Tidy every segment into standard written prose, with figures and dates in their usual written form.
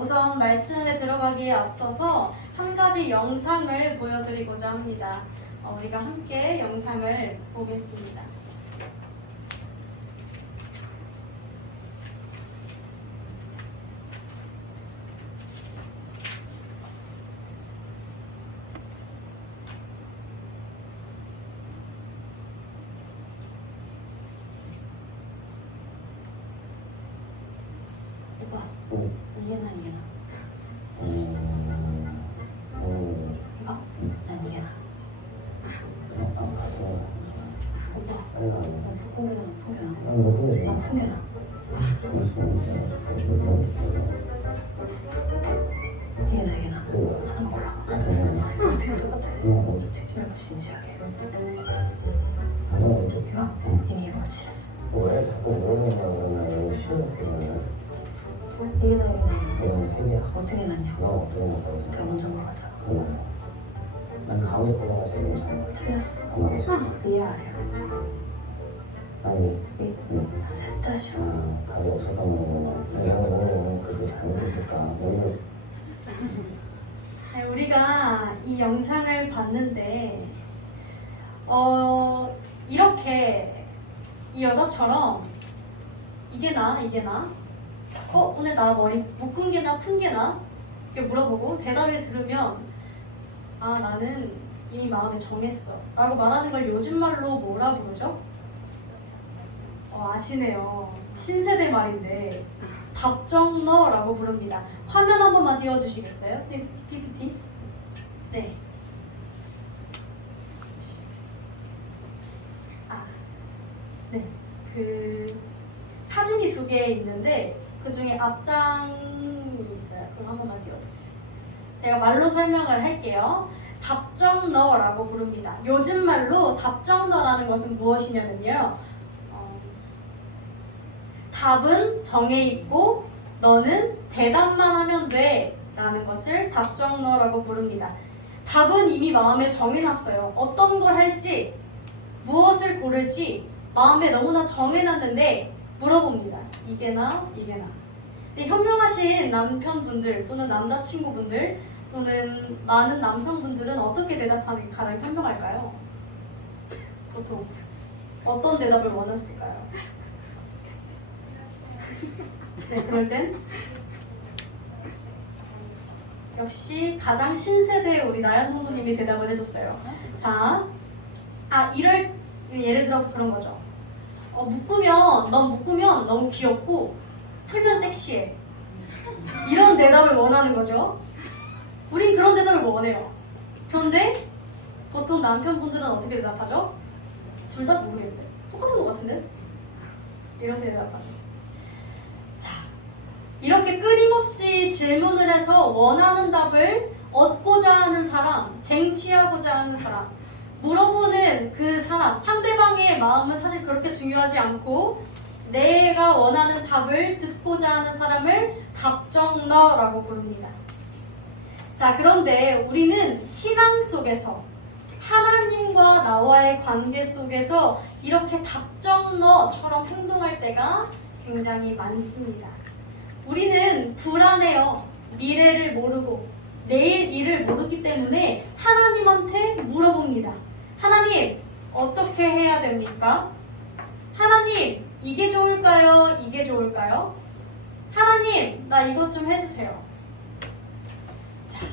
우선 말씀에 들어가기에 앞서서 한 가지 영상을 보여드리고자 합니다. 우리가 함께 영상을 보겠습니다. 오빠, 응. 이게나 이게나. 이거? 난 이게나. 오빠, 아니, 난 풍계나, 풍계나. 난 높은 게 난 좋아. 풍계나. 이게나 이게나. 그 하나만 골라봐. 같은 사람이야. 어떻게 똑같아? 먼저 직진을 부 진지하게. 너 먼저. 이거? 응. 이미 이거 칠했어. 왜 자꾸 물어보냐고 그러면 이거 쉬운 거거든. 이게나 이게나. 이건 세 개야. 어떻게 났냐고. 넌 어떻게 났다고 내가 생각해? 먼저 물어봤잖아. 난 가운데 컬러가 제일 괜찮아. 틀렸어. 가만히 있어. 위아래야. 아니, 위? 응. 셋다 쉬워. 답이 없었던 거구나. 내가 오늘 그렇게 잘못했을까? 오늘 네, 우리가 이 영상을 봤는데 이렇게 이 여자처럼 이게 나? 이게 나? 오늘 나 머리 묶은 게 나? 푼 게 나? 이렇게 물어보고 대답을 들으면 나는 이미 마음에 정했어 라고 말하는 걸 요즘 말로 뭐라 부르죠? 아시네요. 신세대 말인데 답정너라고 부릅니다. 화면 한 번만 띄워주시겠어요? PPT? 네. 네. 그 사진이 두 개 있는데 그 중에 앞장이 있어요. 그럼 한 번만 띄워주세요. 제가 말로 설명을 할게요. 답정너라고 부릅니다. 요즘 말로 답정너라는 것은 무엇이냐면요. 답은 정해 있고 너는 대답만 하면 돼 라는 것을 답정너라고 부릅니다. 답은 이미 마음에 정해놨어요. 어떤 걸 할지 무엇을 고를지 마음에 너무나 정해놨는데 물어봅니다. 이게 나? 이게 나? 근데 현명하신 남편분들 또는 남자친구분들 또는 많은 남성분들은 어떻게 대답하는 게 가장 현명할까요? 보통 어떤 대답을 원했을까요? 네, 그럴 땐 역시 가장 신세대의 우리 나연 성도님이 대답을 해줬어요. 자, 예를 들어서 그런 거죠. 묶으면 너무 귀엽고 풀면 섹시해. 이런 대답을 원하는 거죠. 우린 그런 대답을 원해요. 그런데 보통 남편분들은 어떻게 대답하죠? 둘 다 모르겠는데 똑같은 것 같은데? 이렇게 대답하죠. 이렇게 끊임없이 질문을 해서 원하는 답을 얻고자 하는 사람, 쟁취하고자 하는 사람, 물어보는 그 사람, 상대방의 마음은 사실 그렇게 중요하지 않고 내가 원하는 답을 듣고자 하는 사람을 답정너라고 부릅니다. 자, 그런데 우리는 신앙 속에서 하나님과 나와의 관계 속에서 이렇게 답정너처럼 행동할 때가 굉장히 많습니다. 우리는 불안해요. 미래를 모르고 내일 일을 모르기 때문에 하나님한테 물어봅니다. 하나님, 어떻게 해야 됩니까? 하나님, 이게 좋을까요? 이게 좋을까요? 하나님, 나 이것 좀 해주세요. 자,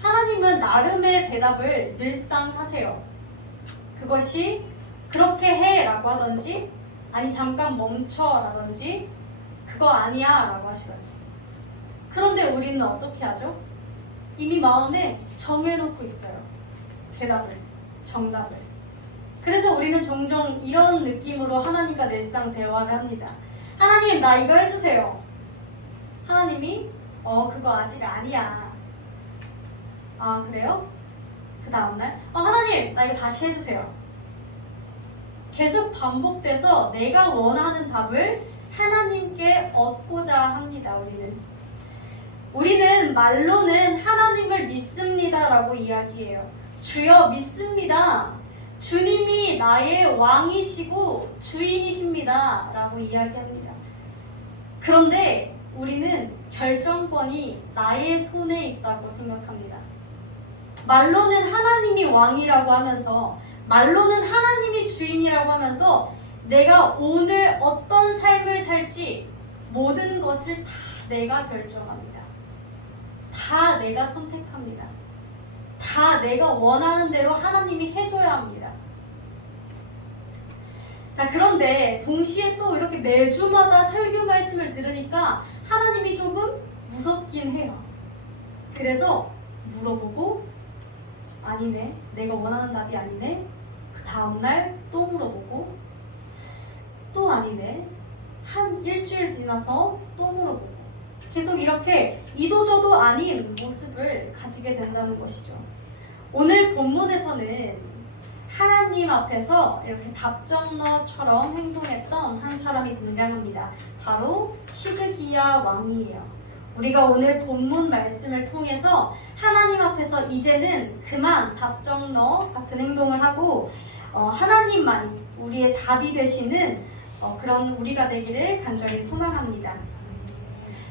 하나님은 나름의 대답을 늘상 하세요. 그것이 그렇게 해 라고 하던지 아니 잠깐 멈춰 라든지 그거 아니야 라고 하시던지. 그런데 우리는 어떻게 하죠? 이미 마음에 정해놓고 있어요. 대답을, 정답을. 그래서 우리는 종종 이런 느낌으로 하나님과 늘상 대화를 합니다. 하나님, 나 이거 해주세요. 하나님이 그거 아직 아니야. 아, 그래요? 그 다음날 하나님, 나 이거 다시 해주세요. 계속 반복돼서 내가 원하는 답을 하나님께 얻고자 합니다. 우리는 말로는 하나님을 믿습니다 라고 이야기해요. 주여 믿습니다. 주님이 나의 왕이시고 주인이십니다 라고 이야기합니다. 그런데 우리는 결정권이 나의 손에 있다고 생각합니다. 말로는 하나님이 왕이라고 하면서, 말로는 하나님이 주인이라고 하면서 내가 오늘 어떤 삶을 살지 모든 것을 다 내가 결정합니다. 다 내가 선택합니다. 다 내가 원하는 대로 하나님이 해줘야 합니다. 자, 그런데 동시에 또 이렇게 매주마다 설교 말씀을 들으니까 하나님이 조금 무섭긴 해요. 그래서 물어보고 아니네, 내가 원하는 답이 아니네. 그 다음날 또 물어보고 또 아니네. 한 일주일 지나서 또 물어보고 계속 이렇게 이도저도 아닌 모습을 가지게 된다는 것이죠. 오늘 본문에서는 하나님 앞에서 이렇게 답정너처럼 행동했던 한 사람이 등장합니다. 바로 시드기야 왕이에요. 우리가 오늘 본문 말씀을 통해서 하나님 앞에서 이제는 그만 답정너 같은 행동을 하고 하나님만이 우리의 답이 되시는 그런 우리가 되기를 간절히 소망합니다.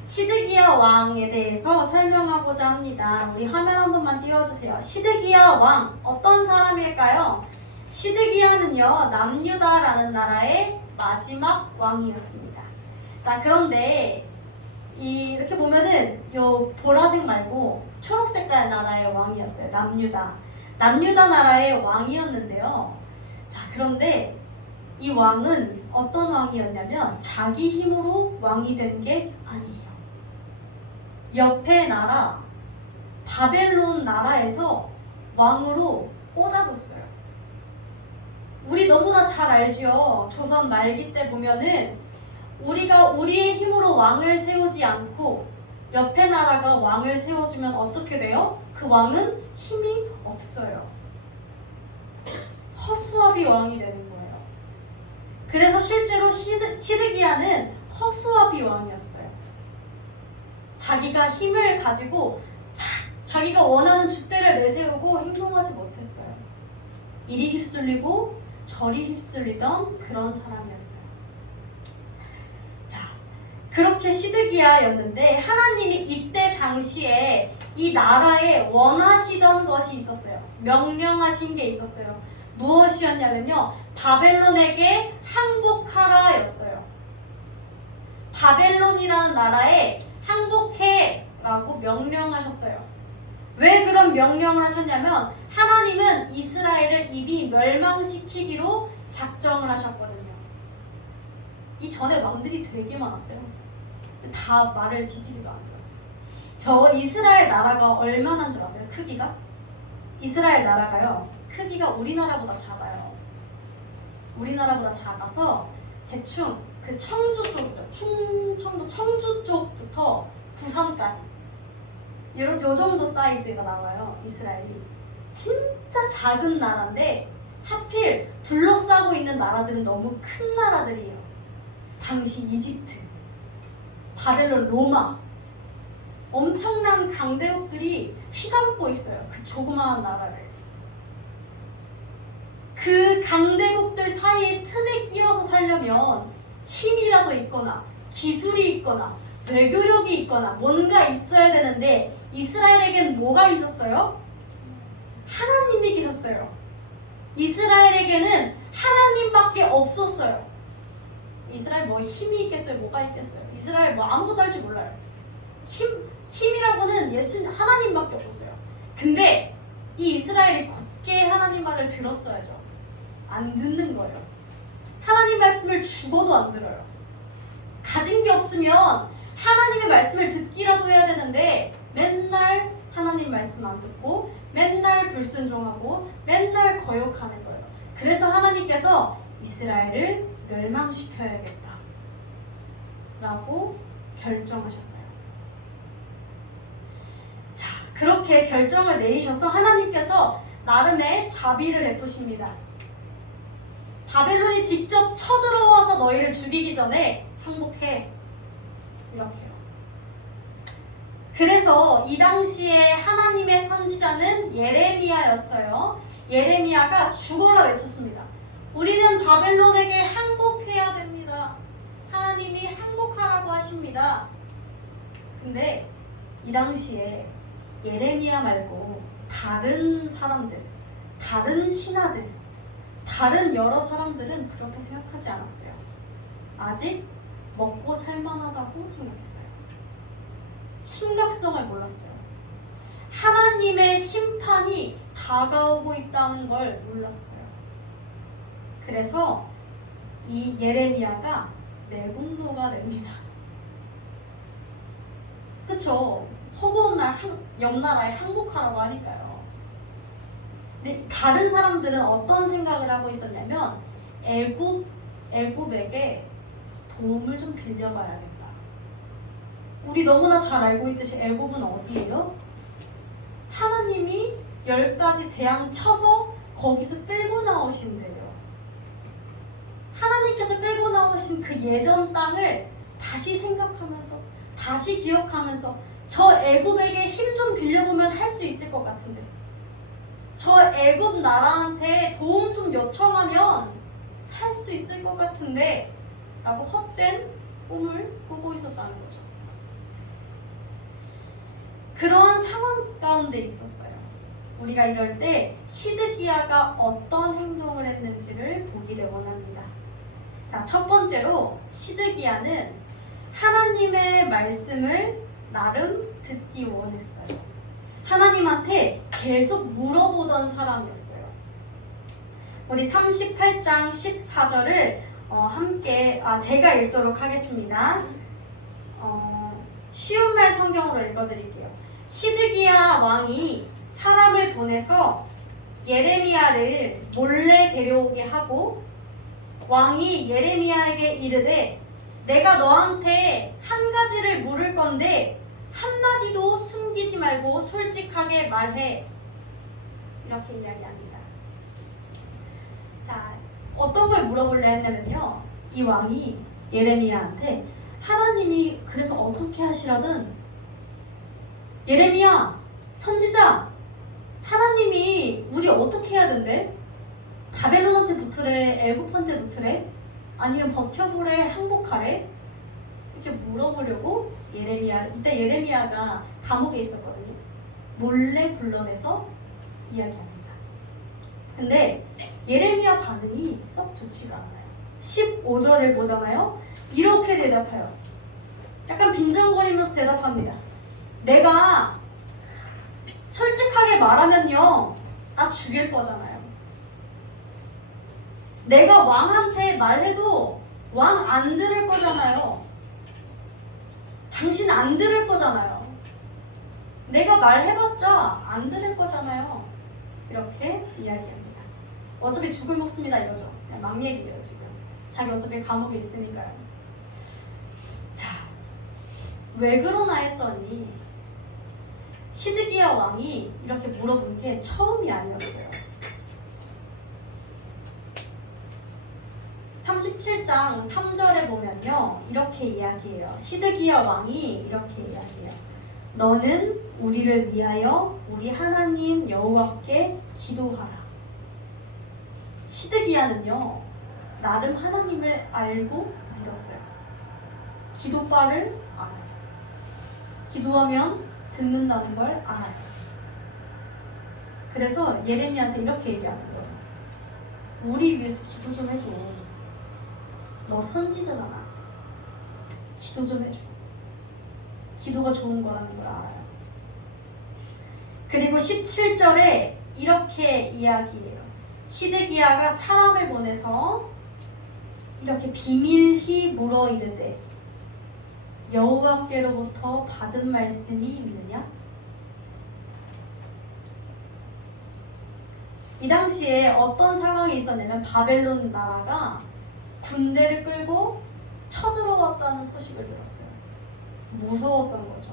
시드기야 왕에 대해서 설명하고자 합니다. 우리 화면 한 번만 띄워주세요. 시드기야 왕, 어떤 사람일까요? 시드기야는요, 남유다라는 나라의 마지막 왕이었습니다. 자, 그런데 이렇게 보면은 요 보라색 말고 초록색깔 나라의 왕이었어요. 남유다. 남유다 나라의 왕이었는데요. 자, 그런데 이 왕은 어떤 왕이었냐면 자기 힘으로 왕이 된 게 아니에요. 옆에 나라 바벨론 나라에서 왕으로 꽂아줬어요. 우리 너무나 잘 알죠. 조선 말기 때 보면은 우리가 우리의 힘으로 왕을 세우지 않고 옆에 나라가 왕을 세워주면 어떻게 돼요? 그 왕은 힘이 없어요. 허수아비 왕이 되는 거예요. 그래서 실제로 시드기야는 허수아비 왕이었어요. 자기가 힘을 가지고 자기가 원하는 줏대를 내세우고 행동하지 못했어요. 이리 휩쓸리고 저리 휩쓸리던 그런 사람이었어요. 자, 그렇게 시드기야였는데 하나님이 이때 당시에 이 나라에 원하시던 것이 있었어요. 명령하신 게 있었어요. 무엇이었냐면요, 바벨론에게 항복하라 였어요. 바벨론이라는 나라에 항복해 라고 명령하셨어요. 왜 그런 명령을 하셨냐면 하나님은 이스라엘을 이미 멸망시키기로 작정을 하셨거든요. 이 전에 왕들이 되게 많았어요. 다 말을 지지리도 안 들었어요. 저 이스라엘 나라가 얼마나 줄 아세요? 크기가? 이스라엘 나라가요, 크기가 우리나라보다 작아요. 우리나라보다 작아서 대충 그 청주 쪽이죠. 충청도 청주 쪽부터 부산까지 요 정도 사이즈가 나와요. 이스라엘이 진짜 작은 나라인데 하필 둘러싸고 있는 나라들은 너무 큰 나라들이에요. 당시 이집트, 바벨론, 로마, 엄청난 강대국들이 휘감고 있어요. 그 조그마한 나라를. 그 강대국들 사이에 틈에 끼어서 살려면 힘이라도 있거나 기술이 있거나 외교력이 있거나 뭔가 있어야 되는데 이스라엘에겐 뭐가 있었어요? 하나님이 계셨어요. 이스라엘에게는 하나님밖에 없었어요. 이스라엘 뭐 힘이 있겠어요? 뭐가 있겠어요? 이스라엘 뭐 아무것도 할 줄 몰라요. 힘이라고는 하나님밖에 없었어요. 근데 이 이스라엘이 곧게 하나님 말을 들었어야죠. 안 듣는 거예요. 하나님 말씀을 죽어도 안 들어요. 가진 게 없으면 하나님의 말씀을 듣기라도 해야 되는데 맨날 하나님 말씀 안 듣고 맨날 불순종하고 맨날 거역하는 거예요. 그래서 하나님께서 이스라엘을 멸망시켜야겠다 라고 결정하셨어요. 자, 그렇게 결정을 내리셔서 하나님께서 나름의 자비를 베푸십니다. 바벨론이 직접 쳐들어와서 너희를 죽이기 전에 항복해. 이렇게요. 그래서 이 당시에 하나님의 선지자는 예레미야였어요. 예레미야가 죽어라 외쳤습니다. 우리는 바벨론에게 항복해야 됩니다. 하나님이 항복하라고 하십니다. 근데 이 당시에 예레미야 말고 다른 사람들, 다른 신하들, 다른 여러 사람들은 그렇게 생각하지 않았어요. 아직 먹고 살만하다고 생각했어요. 심각성을 몰랐어요. 하나님의 심판이 다가오고 있다는 걸 몰랐어요. 그래서 이 예레미야가 매국노가 됩니다. 그쵸? 허구한 날 옆 나라에 항복하라고 하니까요. 근데 다른 사람들은 어떤 생각을 하고 있었냐면 애굽에게 도움을 좀 빌려가야겠다. 우리 너무나 잘 알고 있듯이 애굽은 어디예요? 하나님이 10가지 재앙 쳐서 거기서 끌고 나오신대요. 하나님께서 끌고 나오신 그 예전 땅을 다시 생각하면서 다시 기억하면서 저 애굽에게 힘 좀 빌려보면 할 수 있을 것 같은데, 저 애굽 나라한테 도움 좀 요청하면 살 수 있을 것 같은데 라고 헛된 꿈을 꾸고 있었다는 거죠. 그런 상황 가운데 있었어요. 우리가 이럴 때 시드기야가 어떤 행동을 했는지를 보기를 원합니다. 자, 첫 번째로 시드기야는 하나님의 말씀을 나름 듣기 원했어요. 하나님한테 계속 물어보던 사람이었어요. 우리 38장 14절을 함께 제가 읽도록 하겠습니다. 쉬운 말 성경으로 읽어드릴게요. 시드기야 왕이 사람을 보내서 예레미야를 몰래 데려오게 하고 왕이 예레미야에게 이르되 내가 너한테 한 가지를 물을 건데 한마디도 숨기지 말고 솔직하게 말해. 이렇게 이야기합니다. 자, 어떤 걸 물어보려 했냐면요. 이 왕이 예레미야한테 하나님이 그래서 어떻게 하시라든 예레미야, 선지자, 하나님이 우리 어떻게 해야 된대? 바벨론한테 붙으래? 애굽한테 붙으래? 아니면 버텨보래? 항복하래? 이렇게 물어보려고 이때 예레미야가 감옥에 있었거든요. 몰래 불러내서 이야기합니다. 근데 예레미야 반응이 썩 좋지가 않아요. 15절을 보잖아요. 이렇게 대답해요. 약간 빈정거리면서 대답합니다. 내가 솔직하게 말하면요, 나 죽일 거잖아요. 내가 왕한테 말해도 왕 안 들을 거잖아요. 당신 안 들을 거잖아요. 내가 말해봤자 안 들을 거잖아요. 이렇게 이야기합니다. 어차피 죽을 목숨이다 이거죠. 그냥 막 얘기해요 지금. 자기 어차피 감옥에 있으니까요. 자, 왜 그러나 했더니 시드기야 왕이 이렇게 물어본 게 처음이 아니었어요. 37장 3절에 보면요, 이렇게 이야기해요. 시드기야 왕이 이렇게 이야기해요. 너는 우리를 위하여 우리 하나님 여호와께 기도하라. 시드기야는요, 나름 하나님을 알고 믿었어요. 기도바를 알아요. 기도하면 듣는다는 걸 알아요. 그래서 예레미야한테 이렇게 얘기하는 거예요. 우리 위해서 기도 좀 해줘. 너 선지자잖아. 기도 좀 해줘. 기도가 좋은 거라는 걸 알아요. 그리고 17절에 이렇게 이야기해요. 시드기야가 사람을 보내서 이렇게 비밀히 물어 이르되 여호와께로부터 받은 말씀이 있느냐? 이 당시에 어떤 상황이 있었냐면 바벨론 나라가 군대를 끌고 쳐들어왔다는 소식을 들었어요. 무서웠던 거죠.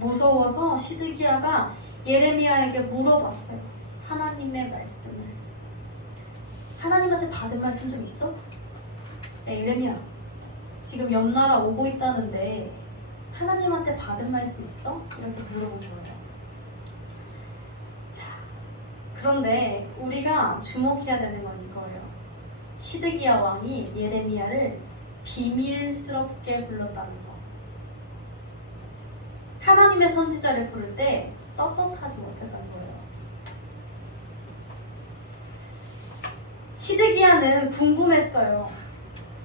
무서워서 시드기야가 예레미야에게 물어봤어요. 하나님의 말씀을. 하나님한테 받은 말씀 좀 있어? 야, 예레미야, 지금 옆 나라 오고 있다는데 하나님한테 받은 말씀 있어? 이렇게 물어본 거예요. 자, 그런데 우리가 주목해야 되는 건 이거예요. 시드기야 왕이 예레미야를 비밀스럽게 불렀다는 거. 하나님의 선지자를 부를 때 떳떳하지 못했던 거예요. 시드기야는 궁금했어요.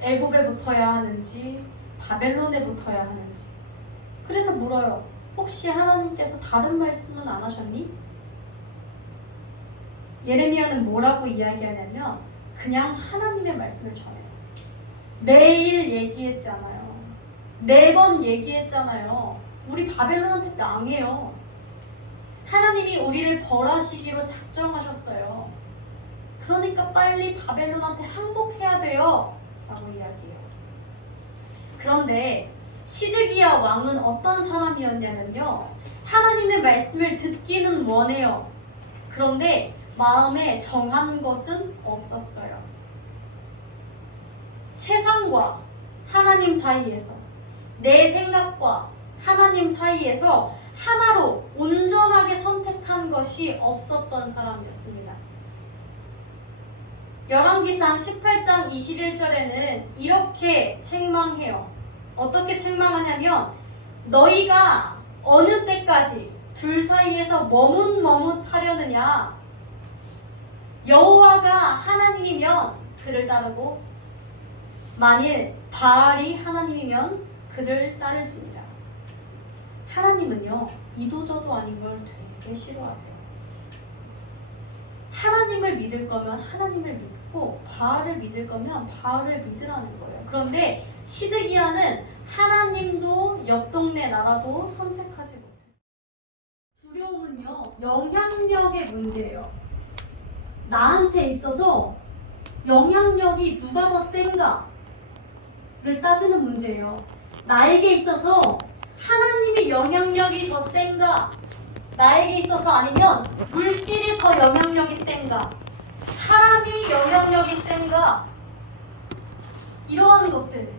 애굽에 붙어야 하는지 바벨론에 붙어야 하는지. 그래서 물어요. 혹시 하나님께서 다른 말씀은 안 하셨니? 예레미야는 뭐라고 이야기하냐면 그냥 하나님의 말씀을 전해요. 매일 얘기했잖아요. 매번 얘기했잖아요. 우리 바벨론한테 망해요. 하나님이 우리를 벌하시기로 작정하셨어요. 그러니까 빨리 바벨론한테 항복해야 돼요. 라고 이야기해요. 그런데 시드기야 왕은 어떤 사람이었냐면요. 하나님의 말씀을 듣기는 원해요. 그런데 마음에 정한 것은 없었어요. 세상과 하나님 사이에서, 내 생각과 하나님 사이에서 하나로 온전하게 선택한 것이 없었던 사람이었습니다. 열왕기상 18장 21절에는 이렇게 책망해요. 어떻게 책망하냐면 너희가 어느 때까지 둘 사이에서 머뭇머뭇하려느냐. 여호와가 하나님이면 그를 따르고 만일 바알이 하나님이면 그를 따를지니라. 하나님은요, 이도저도 아닌 걸 되게 싫어하세요. 하나님을 믿을 거면 하나님을 믿고 바알을 믿을 거면 바알을 믿으라는 거예요. 그런데 시드기야는 하나님도 옆 동네 나라도 선택하지 못했어요. 두려움은요, 영향력의 문제예요. 나한테 있어서 영향력이 누가 더 센가를 따지는 문제예요. 나에게 있어서 하나님의 영향력이 더 센가? 나에게 있어서 아니면 물질이 더 영향력이 센가? 사람이 영향력이 센가? 이러한 것들,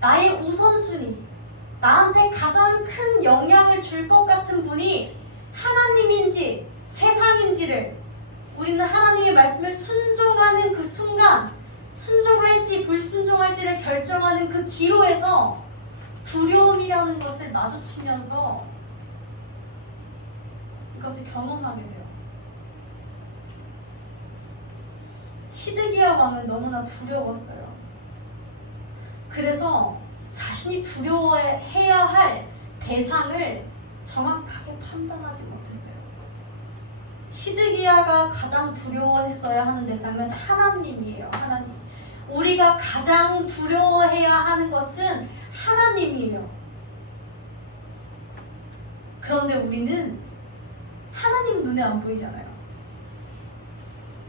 나의 우선순위, 나한테 가장 큰 영향을 줄 것 같은 분이 하나님인지 세상인지를 우리는 하나님의 말씀을 순종하는 그 순간, 순종할지 불순종할지를 결정하는 그 기로에서 두려움이라는 것을 마주치면서 이것을 경험하게 돼요. 시드기야 왕은 너무나 두려웠어요. 그래서 자신이 두려워해야 할 대상을 정확하게 판단하지 못했어요. 시드기야가 가장 두려워했어야 하는 대상은 하나님이에요. 하나님. 우리가 가장 두려워해야 하는 것은 하나님이에요. 그런데 우리는 하나님 눈에 안 보이잖아요.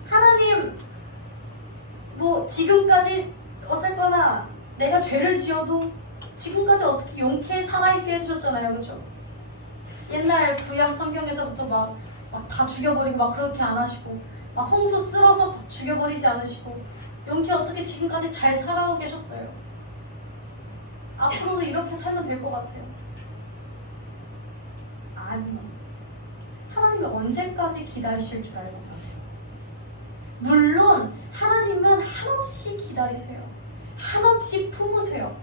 하나님, 지금까지 어쨌거나 내가 죄를 지어도 지금까지 어떻게 용케 살아있게 해주셨잖아요. 그렇죠? 옛날 구약 성경에서부터 막 다 죽여버리고 막 그렇게 안 하시고 막 홍수 쓸어서 죽여버리지 않으시고 용케 어떻게 지금까지 잘 살아오고 계셨어요. 앞으로도 이렇게 살면 될 것 같아요. 아니요. 하나님이 언제까지 기다리실 줄 알고 가세요. 물론 하나님은 한없이 기다리세요. 한없이 품으세요.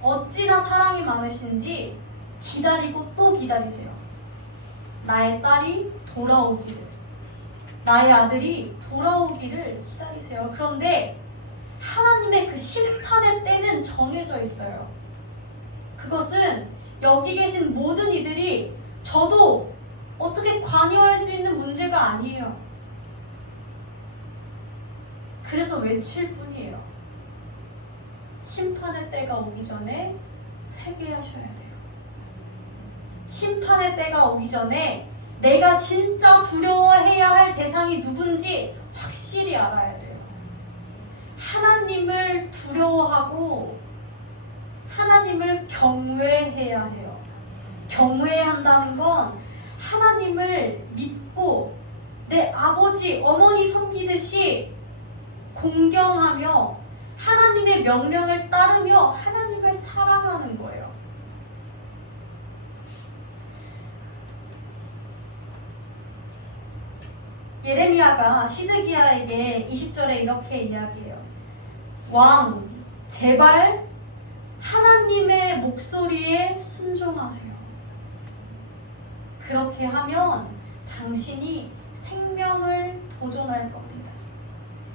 어찌나 사랑이 많으신지 기다리고 또 기다리세요. 나의 딸이 돌아오기를, 나의 아들이 돌아오기를 기다리세요. 그런데 하나님의 그 심판의 때는 정해져 있어요. 그것은 여기 계신 모든 이들이 저도 어떻게 관여할 수 있는 문제가 아니에요. 그래서 외칠 뿐이에요. 심판의 때가 오기 전에 회개하셔야 돼요. 심판의 때가 오기 전에 내가 진짜 두려워해야 할 대상이 누군지 확실히 알아야 돼요. 하나님을 두려워하고 하나님을 경외해야 해요. 경외한다는 건 하나님을 믿고 내 아버지, 어머니 섬기듯이 공경하며 하나님의 명령을 따르며 하나님을 사랑하는 거예요. 예레미야가 시드기야에게 20절에 이렇게 이야기해요. 왕, 제발 하나님의 목소리에 순종하세요. 그렇게 하면 당신이 생명을 보존할 겁니다.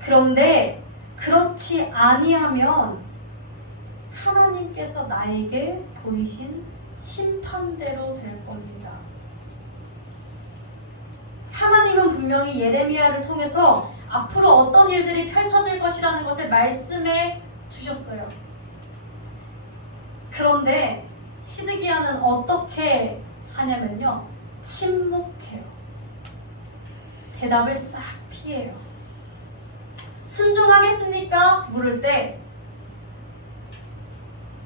그런데 그렇지 아니하면 하나님께서 나에게 보이신 심판대로 될 겁니다. 하나님은 분명히 예레미야를 통해서 앞으로 어떤 일들이 펼쳐질 것이라는 것을 말씀해 주셨어요. 그런데 시드기야는 어떻게 하냐면요, 침묵해요. 대답을 싹 피해요. 순종하겠습니까? 물을 때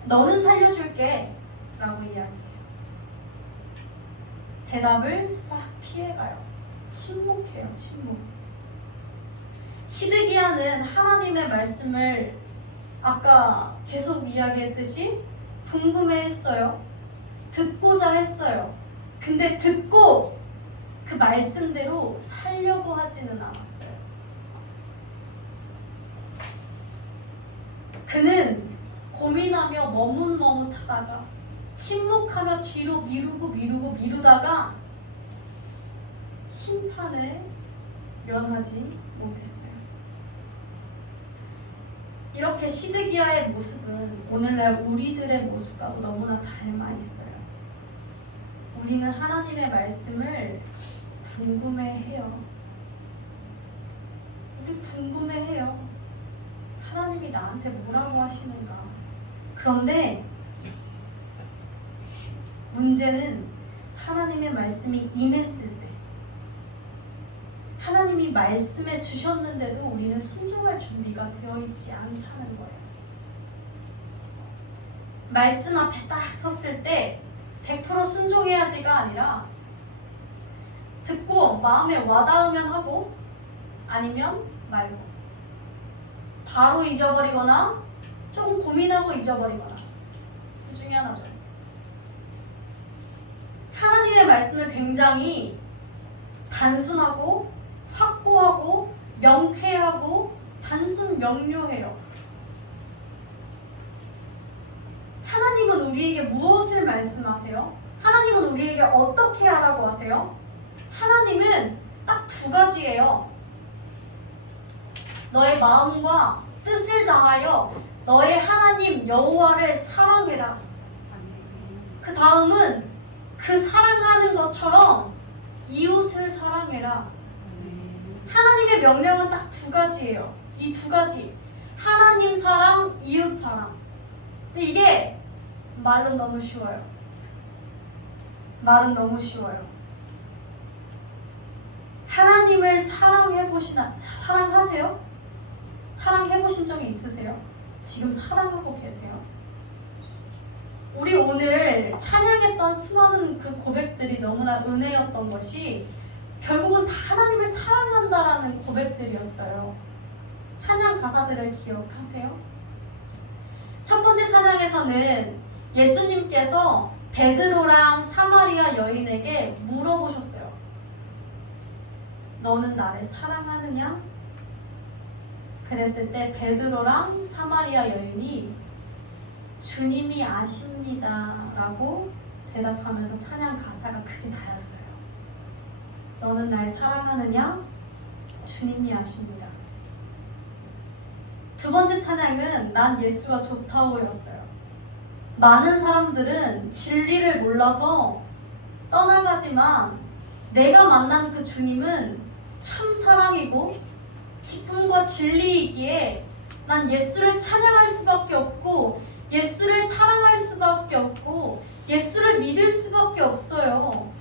너는 살려줄게 라고 이야기해요. 대답을 싹 피해가요. 침묵해요. 침묵. 시드기야는 하나님의 말씀을 아까 계속 이야기했듯이 궁금해했어요. 듣고자 했어요. 근데 듣고 그 말씀대로 살려고 하지는 않았어요. 그는 고민하며 머뭇머뭇하다가 침묵하며 뒤로 미루다가 심판을 면하지 못했어요. 이렇게 시드기야의 모습은 오늘날 우리들의 모습과도 너무나 닮아 있어요. 우리는 하나님의 말씀을 궁금해해요. 우리 궁금해해요. 하나님이 나한테 뭐라고 하시는가. 그런데 문제는 하나님의 말씀이 임했을 때, 하나님이 말씀해 주셨는데도 우리는 순종할 준비가 되어 있지 않다는 거예요. 말씀 앞에 딱 섰을 때 100% 순종해야지가 아니라 듣고 마음에 와닿으면 하고 아니면 말고, 바로 잊어버리거나 조금 고민하고 잊어버리거나, 그 중에 하나죠. 하나님의 말씀을 굉장히 단순하고 확고하고 명쾌하고 단순 명료해요. 하나님은 우리에게 무엇을 말씀하세요? 하나님은 우리에게 어떻게 하라고 하세요? 하나님은 딱 두 가지예요. 너의 마음과 뜻을 다하여 너의 하나님 여호와를 사랑해라. 그 다음은 그 사랑하는 것처럼 이웃을 사랑해라. 하나님의 명령은 딱 두 가지예요. 이 두 가지. 하나님 사랑, 이웃 사랑. 근데 이게 말은 너무 쉬워요. 말은 너무 쉬워요. 하나님을 사랑하세요? 사랑해보신 적이 있으세요? 지금 사랑하고 계세요? 우리 오늘 찬양했던 수많은 그 고백들이 너무나 은혜였던 것이 결국은 다 하나님을 사랑한다라는 고백들이었어요. 찬양 가사들을 기억하세요? 첫 번째 찬양에서는 예수님께서 베드로랑 사마리아 여인에게 물어보셨어요. 너는 나를 사랑하느냐? 그랬을 때 베드로랑 사마리아 여인이 주님이 아십니다 라고 대답하면서 찬양 가사가 크게 다였어요. 너는 날 사랑하느냐? 주님이 아십니다. 두 번째 찬양은 난 예수가 좋다오였어요. 많은 사람들은 진리를 몰라서 떠나가지만 내가 만난 그 주님은 참 사랑이고 기쁨과 진리이기에 난 예수를 찬양할 수밖에 없고 예수를 사랑할 수밖에 없고 예수를 믿을 수밖에 없어요.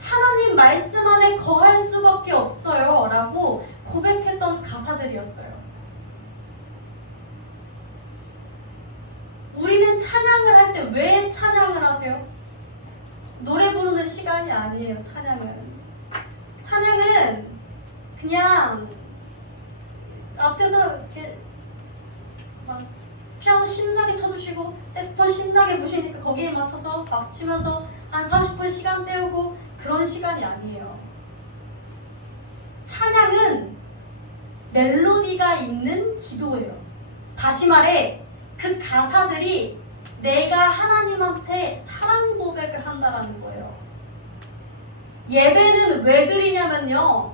하나님 말씀 안에 거할 수밖에 없어요 라고 고백했던 가사들이었어요. 우리는 찬양을 할 때 왜 찬양을 하세요? 노래 부르는 시간이 아니에요. 찬양은 그냥 앞에서 이렇게 막 피아노 신나게 쳐주시고 색소폰 신나게 부시니까 거기에 맞춰서 박수 치면서 한 30분 시간 때우고 그런 시간이 아니에요. 찬양은 멜로디가 있는 기도예요. 다시 말해 그 가사들이 내가 하나님한테 사랑 고백을 한다라는 거예요. 예배는 왜 드리냐면요.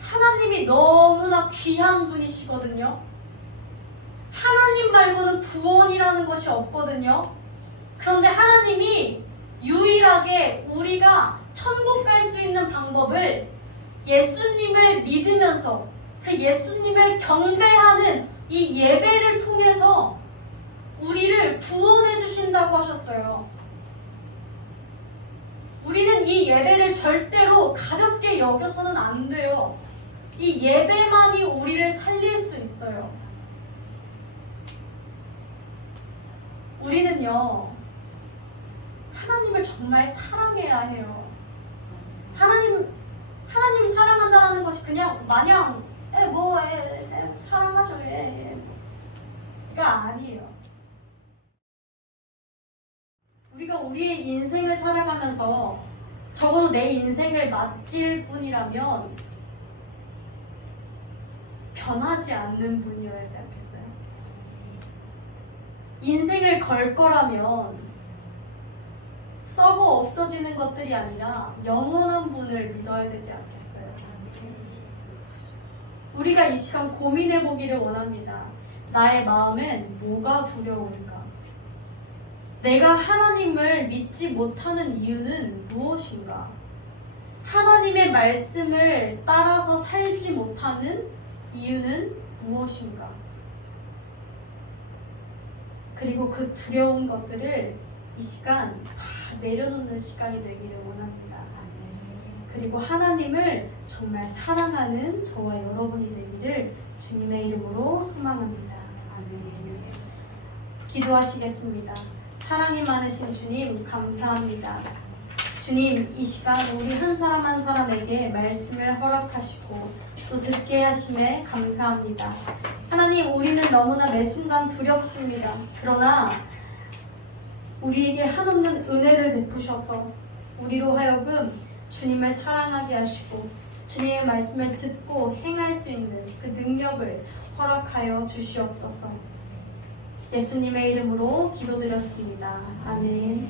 하나님이 너무나 귀한 분이시거든요. 하나님 말고는 구원이라는 것이 없거든요. 그런데 하나님이 유일하게 우리가 천국 갈 수 있는 방법을 예수님을 믿으면서 그 예수님을 경배하는 이 예배를 통해서 우리를 구원해 주신다고 하셨어요. 우리는 이 예배를 절대로 가볍게 여겨서는 안 돼요. 이 예배만이 우리를 살릴 수 있어요. 우리는요, 하나님을 정말 사랑해야 해요. 하나님 사랑한다는 것이 그냥 마냥 사랑하죠. 가 아니에요. 우리가 우리의 인생을 살아가면서 적어도 내 인생을 맡길 뿐이라면 변하지 않는 분이어야지 않겠어요? 인생을 걸 거라면 썩어 없어지는 것들이 아니라 영원한 분을 믿어야 되지 않겠어요? 우리가 이 시간 고민해 보기를 원합니다. 나의 마음엔 뭐가 두려울까? 내가 하나님을 믿지 못하는 이유는 무엇인가? 하나님의 말씀을 따라서 살지 못하는 이유는 무엇인가? 그리고 그 두려운 것들을 이 시간 다 내려놓는 시간이 되기를 원합니다. 그리고 하나님을 정말 사랑하는 저와 여러분이 되기를 주님의 이름으로 소망합니다. 기도하시겠습니다. 사랑이 많으신 주님 감사합니다. 주님, 이 시간 우리 한 사람 한 사람에게 말씀을 허락하시고 또 듣게 하심에 감사합니다. 하나님, 우리는 너무나 매 순간 두렵습니다. 그러나 우리에게 한없는 은혜를 베푸셔서 우리로 하여금 주님을 사랑하게 하시고 주님의 말씀을 듣고 행할 수 있는 그 능력을 허락하여 주시옵소서. 예수님의 이름으로 기도드렸습니다. 아멘.